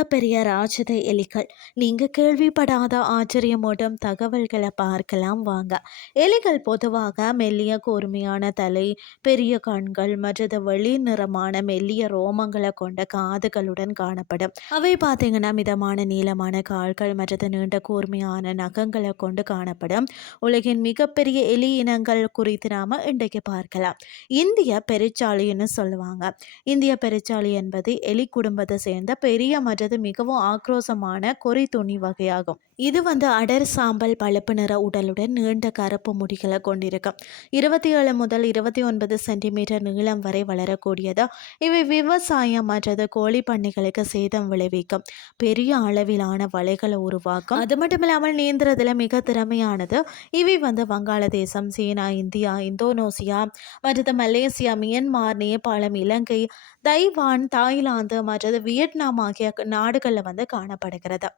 மிகப்பெரிய ராட்சத எலிகள். நீங்க கேள்விப்படாத ஆச்சரியமூட்டும் தகவல்களை பார்க்கலாம் வாங்க. எலிகள் பொதுவாக மெல்லிய கூர்மையான தலை, பெரிய கண்கள் மற்றது வெளிர் நிறமான மெல்லிய ரோமங்களை கொண்ட காதுகளுடன் காணப்படும். அவை பார்த்தீங்கன்னா மிதமான நீளமான கால்கள் மற்றது நீண்ட கூர்மையான நகங்களை கொண்டு காணப்படும். உலகின் மிகப்பெரிய எலி இனங்கள் குறித்து நாம இன்றைக்கு பார்க்கலாம். இந்திய பெருச்சாளின்னு சொல்லுவாங்க. இந்திய பெருச்சாளி என்பது எலி குடும்பத்தை சேர்ந்த பெரிய மற்றது மிகவும் ஆக்ரோஷமான கொறி துணி வகையாகும். இது அடர் சாம்பல் பழுப்பு நிற உடலுடன் நீண்ட கருப்பு முடிகளை கொண்டிருக்கும். 27 முதல் 29 சென்டிமீட்டர் நீளம் வரை வளரக்கூடியது. இவை விவசாயம் மற்றது கோழி பண்ணைகளுக்கு சேதம் விளைவிக்கும். பெரிய அளவிலான வலைகளை உருவாக்கும். அது மட்டும் இல்லாமல் நீந்துறதுல மிக திறமையானது. இவை வங்காளதேசம், சீனா, இந்தியா, இந்தோனேசியா மற்றது மலேசியா, மியன்மார், நேபாளம், இலங்கை, தைவான், தாய்லாந்து மற்றது வியட்நாம் ஆகிய நாடுகளில் காணப்படுகிறது.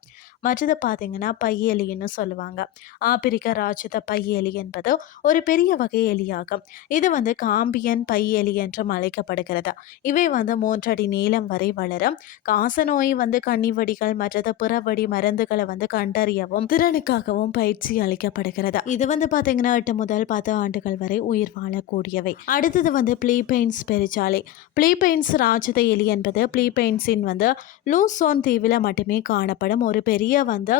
மற்றது பார்த்தீங்கன்னா பையெலின்னு சொல்லுவாங்க. ஆப்பிரிக்க ராட்சத பையெலி என்பது ஒரு பெரிய வகை எலியாகும். இது காம்பியன் பையெலி என்றும் அழைக்கப்படுகிறது. இவை 3 அடி நீளம் வரை வளரும். காசநோய் கன்னிவடிகள் மற்றது புறவடி மருந்துகளை கண்டறியவும் திறனுக்காகவும் பயிற்சி அளிக்கப்படுகிறது. இது பார்த்தீங்கன்னா 8 முதல் 10 ஆண்டுகள் வரை உயிர் வாழக்கூடியவை. அடுத்தது பிலிப்பைன்ஸ் பெருச்சாளி. பிலிப்பைன்ஸ் ராட்சத எலி என்பது பிலிப்பைன்ஸின் லூசோன் தீவில் மட்டுமே காணப்படும் ஒரு பெரிய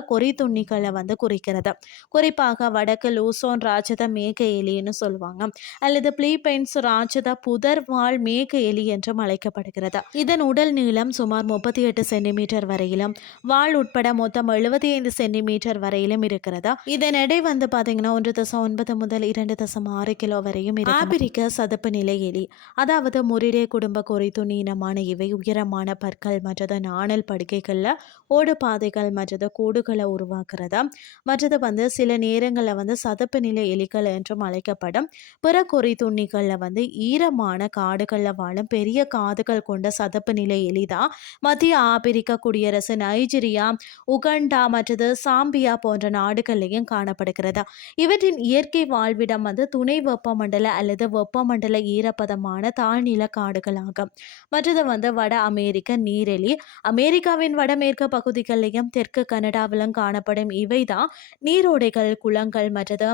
கொறி துண்ணிகளை குறிக்கிறது. குறிப்பாக வடக்கு லூசோன் ராட்சத மேக எலின்னு சொல்லுவாங்க, அல்லது பிலிப்பைன்ஸ் ராட்சத புதர்வாழ் மேக எலி என்றும் அழைக்கப்படுகிறது. இதன் உடல் நீளம் சுமார் 38 சென்டிமீட்டர் வரையிலும் வால் உட்பட மொத்தம் 75 சென்டிமீட்டர் வரையிலும் இருக்கிறது. இதன் எடை பார்த்தீங்கன்னா 1.9 முதல் 2.6 கிலோ வரையும் இருக்கு. ஆப்பிரிக்க சதுப்பு நிலை எலி, அதாவது முரிடே குடும்ப கொறி துணி இனமான இவை உயரமான பற்கள் மற்றது நாணல் படுக்கைகளில் ஓடு பாதைகள் மற்றது கூடுகளை உருவாக்குறதா. மற்றது சில நேரங்களில் சதுப்பு நிலை எலிகள் என்றும் அழைக்கப்படும். பிற கொறி துண்ணிகளில் ஈரமான காடுகளில் வாழும் பெரிய காதுகள் கொண்ட சதுப்பு நிலை எலிதான் மத்திய ஆப்பிரிக்க குடியரசு, நைஜீரியா, உகண்டா மற்றது சாம்பியா போன்ற நாடுகளிலையும் காணப்படுகிறது. இவற்றின் இயற்கை வாழ்விடம் துணை வெப்பமண்டல அல்லது வெப்பமண்டல ஈரப்பதமான தாழ்நில காடுகள் ஆகும். மற்றது வட அமெரிக்க நீரெலி. அமெரிக்காவின் வடமேற்கு பகுதிகளிலும் தெற்கு கனடாவிலும் காணப்படும் இவைதான் நீரோடைகள், குளங்கள் மற்றது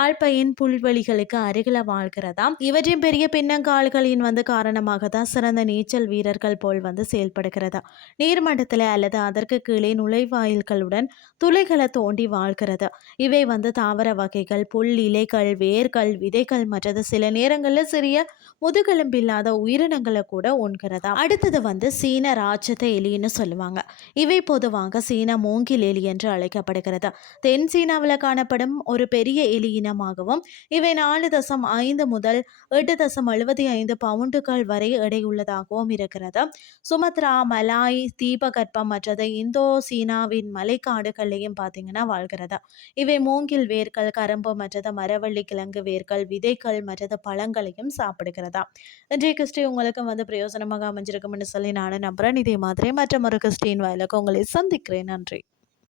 ஆல்பைன் புல்வெளிகளுக்கு அருகில வாழ்கிறதா. இவற்றின் பெரிய பின்னங்கால்களின் காரணமாக தான் சிறந்த நீச்சல் வீரர்கள் போல் செயல்படுகிறது. நீர்மட்டத்தில் அல்லது அதற்கு கீழே நுழைவாயில்களுடன் துளைகளை தோண்டி வாழ்கிறது. இவை தாவர வகைகள், புல், இலைகள், வேர்கள், விதைகள் மற்றது சில நேரங்களில் சிறிய முதுகெலும்பில்லாத உயிரினங்களை கூட உண்கிறதா. அடுத்தது சீன ராட்சத எலின்னு சொல்லுவாங்க. இவை பொதுவாக சீன மூங்கில் எலி என்று அழைக்கப்படுகிறது. தென் சீனாவில் காணப்படும் ஒரு பெரிய எலி இனமாகவும் இவை 4.5 முதல் 8.75 பவுண்டுகள் வரை எடையுள்ளதாகவும் இருக்கிறது. சுமத்ரா, மலாய், தீபகற்பம் மற்றது இந்தோ சீனாவின் மலைக்காடுகளையும் பார்த்தீங்கன்னா வாழ்கிறது. இவை மூங்கில் வேர்கள், கரும்பு மற்றது மரவள்ளி கிழங்கு வேர்கள், விதைகள் மற்றது பழங்களையும் சாப்பிடுகிறதா. இன்றைய கிறிஸ்டி உங்களுக்கு பிரயோஜனமாக அமைஞ்சிருக்கும்னு சொல்லி நானும் நம்புறேன். இதே மாதிரி மற்றொரு கிறிஸ்டின் வாயிலுக்கு உங்களை சந்திக்கிறேன். நன்றி.